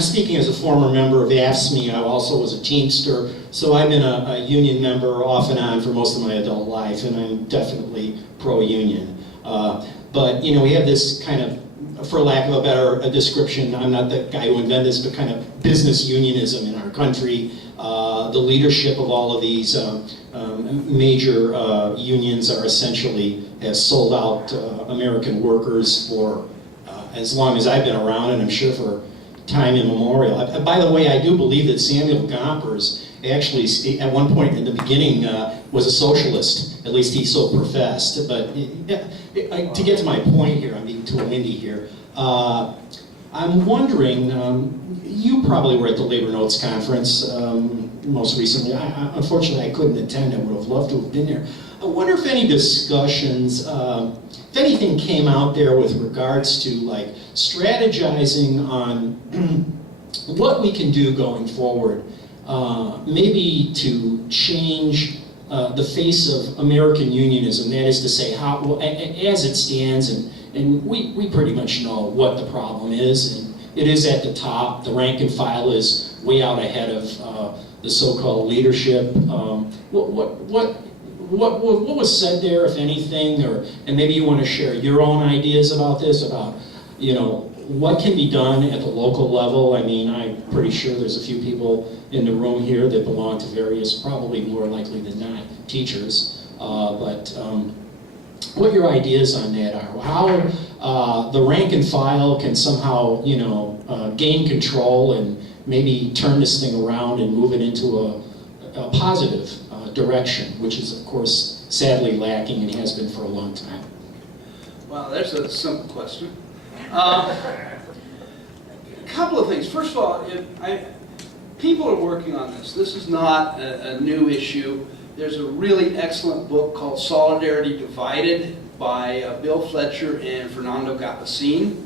I'm speaking as a former member of AFL-CIO. I also was a Teamster, so I've been a union member off and on for most of my adult life, and I'm definitely pro-union. But you know, we have this kind of, for lack of a better description, I'm not the guy who invented this, but kind of business unionism in our country. The leadership of all of these major unions are essentially has sold out American workers for as long as I've been around, and I'm sure for time immemorial. By the way, I do believe that Samuel Gompers actually, at one point in the beginning, was a socialist. At least he so professed. But to get to my point here, I'm being too windy here. I'm wondering, you probably were at the Labor Notes Conference most recently. Unfortunately, I couldn't attend. I would have loved to have been there. I wonder if any discussions, if anything came out there with regards to like strategizing on what we can do going forward, maybe to change the face of American unionism. That is to say, how, well, as it stands, and we pretty much know what the problem is, and it is at the top. The rank and file is way out ahead of the so-called leadership. What was said there, if anything, and maybe you want to share your own ideas about this, about, you know, what can be done at the local level. I mean, I'm pretty sure there's a few people in the room here that belong to various, probably more likely than not, teachers. But what your ideas on that are. How the rank and file can somehow, you know, gain control and maybe turn this thing around and move it into a positive direction, which is, of course, sadly lacking and has been for a long time. Well, there's a simple question. A couple of things. First of all, people are working on this. This is not a new issue. There's a really excellent book called Solidarity Divided by Bill Fletcher and Fernando Gapacin.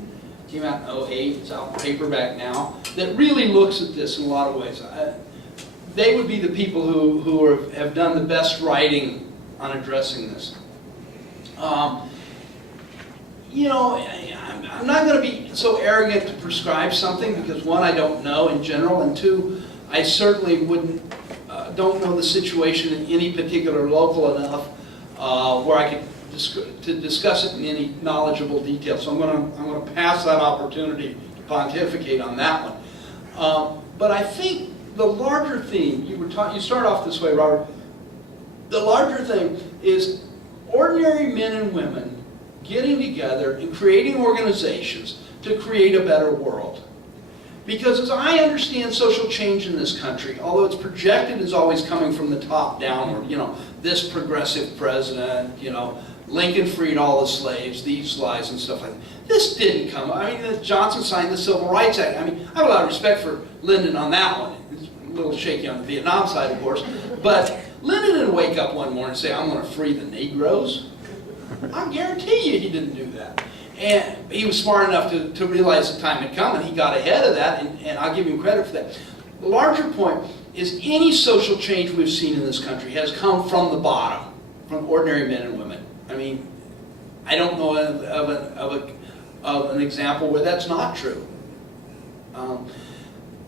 Came out in 2008. It's out in paperback now. That really looks at this in a lot of ways. They would be the people who have done the best writing on addressing this. You know, I'm not going to be so arrogant to prescribe something because, one, I don't know in general, and two, I certainly don't know the situation in any particular local enough where I could discuss it in any knowledgeable detail. So I'm going to pass that opportunity to pontificate on that one. But I think the larger theme, you start off this way, Robert. The larger thing is ordinary men and women getting together and creating organizations to create a better world. Because as I understand social change in this country, although it's projected as always coming from the top downward, you know, this progressive president, you know, Lincoln freed all the slaves, these lies and stuff like that. This didn't come. I mean, Johnson signed the Civil Rights Act. I mean, I have a lot of respect for Lyndon on that one. It's a little shaky on the Vietnam side, of course. But Lyndon didn't wake up one morning and say, I'm going to free the Negroes. I guarantee you he didn't do that. And he was smart enough to realize the time had come, and he got ahead of that, and I'll give him credit for that. The larger point is any social change we've seen in this country has come from the bottom, from ordinary men and women. I mean, I don't know of an example where that's not true.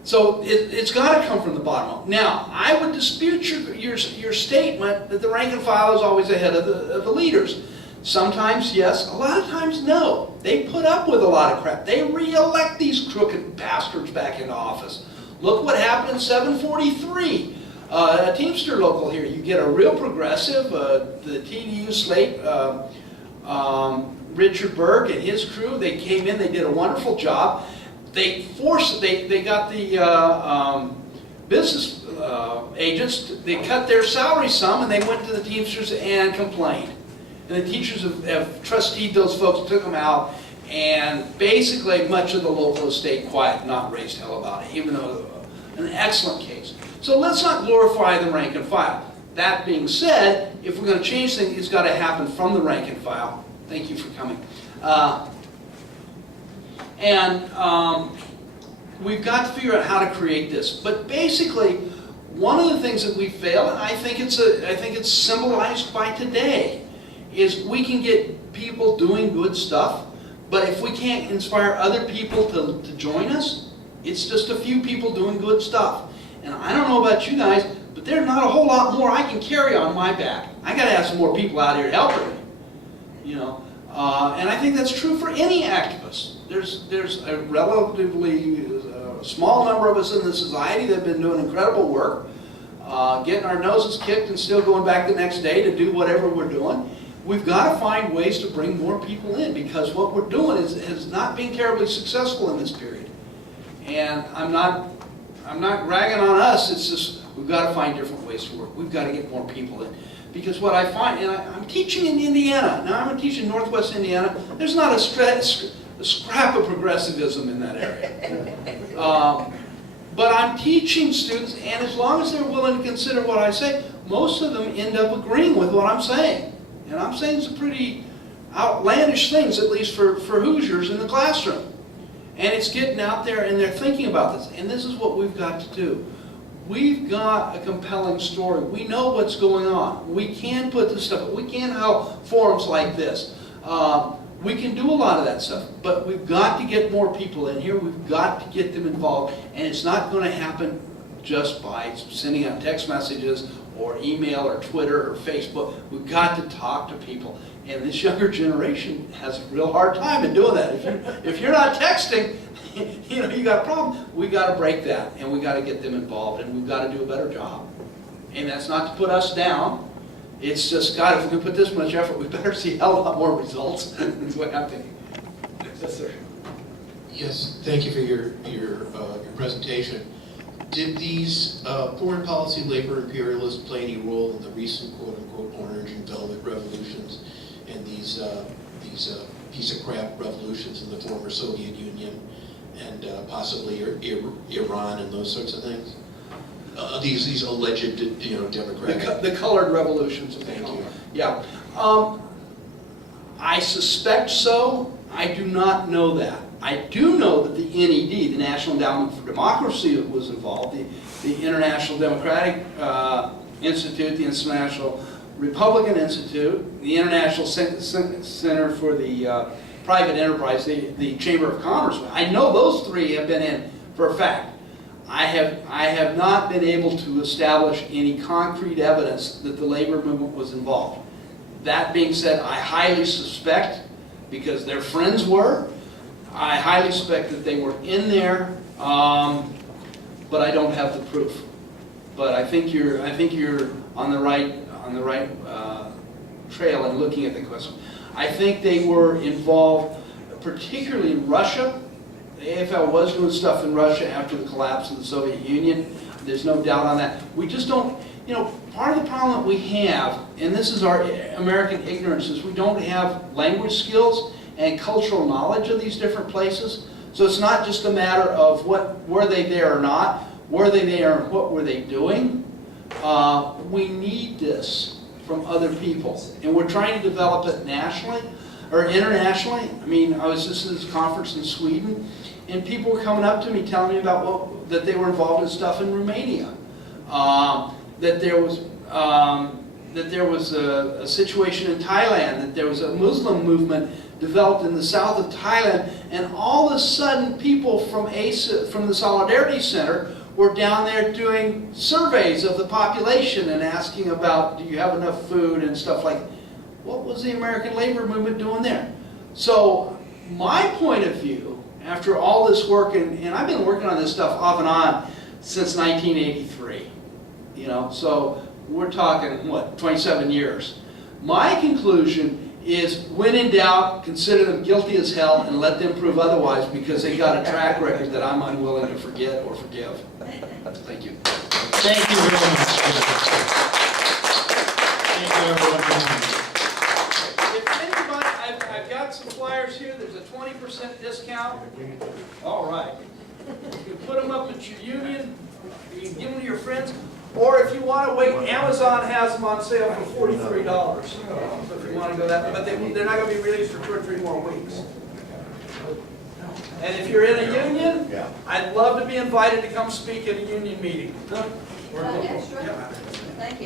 So it's got to come from the bottom up. Now, I would dispute your statement that the rank and file is always ahead of the leaders. Sometimes yes, a lot of times no. They put up with a lot of crap. They re-elect these crooked bastards back into office. Look what happened in 743. A Teamster local here. You get a real progressive, the TDU slate, Richard Berg and his crew. They came in, they did a wonderful job. They got the business agents, they cut their salary some, and they went to the Teamsters and complained. And the teachers have trusteed those folks, took them out, and basically much of the local estate quiet, not raised hell about it, even though an excellent case. So let's not glorify the rank and file. That being said, if we're going to change things, it's got to happen from the rank and file. Thank you for coming. We've got to figure out how to create this. But basically, one of the things that we fail, and I think it's symbolized by today, is we can get people doing good stuff, but if we can't inspire other people to join us, It's just a few people doing good stuff. And I don't know about you guys, but there's not a whole lot more I can carry on my back. I got to have some more people out here helping me, you know. And I think that's true for any activist. There's a relatively small number of us in the society that have been doing incredible work, getting our noses kicked and still going back the next day to do whatever we're doing. We've got to find ways to bring more people in, because what we're doing is not being terribly successful in this period. And I'm not ragging on us. It's just we've got to find different ways to work. We've got to get more people in. Because what I find, and I'm teaching in Indiana, now I'm teaching in Northwest Indiana, there's not a scrap of progressivism in that area. But I'm teaching students, and as long as they're willing to consider what I say, most of them end up agreeing with what I'm saying. And I'm saying some pretty outlandish things, at least for Hoosiers in the classroom. And it's getting out there, and they're thinking about this. And this is what we've got to do. We've got a compelling story. We know what's going on. We can put this stuff, we can have forums like this. We can do a lot of that stuff, but we've got to get more people in here. We've got to get them involved, and it's not going to happen just by sending out text messages or email or Twitter or Facebook. We've got to talk to people, and this younger generation has a real hard time in doing that. If you're not texting, you know, you got a problem. We got to break that, and we got to get them involved, and we've got to do a better job. And that's not to put us down. It's just, God, if we can put this much effort, we better see a hell of a lot more results. That's what I'm thinking. Yes, sir. Yes, thank you for your presentation. Did these foreign policy labor imperialists play any role in the recent quote-unquote orange and velvet revolutions and these piece of crap revolutions in the former Soviet Union and possibly Iran and those sorts of things? These alleged, you know, democratic. The colored revolutions. Thank you. Yeah. I suspect so. I do not know that. I do know that the NED, the National Endowment for Democracy, was involved. The International Democratic Institute, the International Republican Institute, the International Center for the Private Enterprise, the Chamber of Commerce. I know those three have been in for a fact. I have not been able to establish any concrete evidence that the labor movement was involved. That being said, I highly suspect, because their friends were, I highly suspect that they were in there, but I don't have the proof. But I think you're on the right trail in looking at the question. I think they were involved, particularly in Russia. The AFL was doing stuff in Russia after the collapse of the Soviet Union. There's no doubt on that. We just don't, you know, part of the problem that we have, and this is our American ignorance, is we don't have language skills and cultural knowledge of these different places. So it's not just a matter of were they there or not, were they there and what were they doing. We need this from other people, and we're trying to develop it nationally or internationally. I mean, I was just at this conference in Sweden, and people were coming up to me telling me about that they were involved in stuff in Romania, that there was a situation in Thailand, that there was a Muslim movement developed in the south of Thailand, and all of a sudden people from the Solidarity Center were down there doing surveys of the population and asking about, do you have enough food and stuff like that. What was the American labor movement doing there? So my point of view, after all this work, and I've been working on this stuff off and on since 1983, you know, so we're talking, what, 27 years. My conclusion is, when in doubt, consider them guilty as hell and let them prove otherwise, because they got a track record that I'm unwilling to forget or forgive. Thank you. Thank you very much. Thank you, everyone, for coming. If anybody, I've got some flyers here. There's a 20% discount. All right. You can put them up at your union. You can give them to your friends. Or if you want to wait, Amazon has them on sale for $43. So if you want to go that, but they're not going to be released for 2 or 3 more weeks. And if you're in a union, I'd love to be invited to come speak at a union meeting. Yeah, sure. Thank you.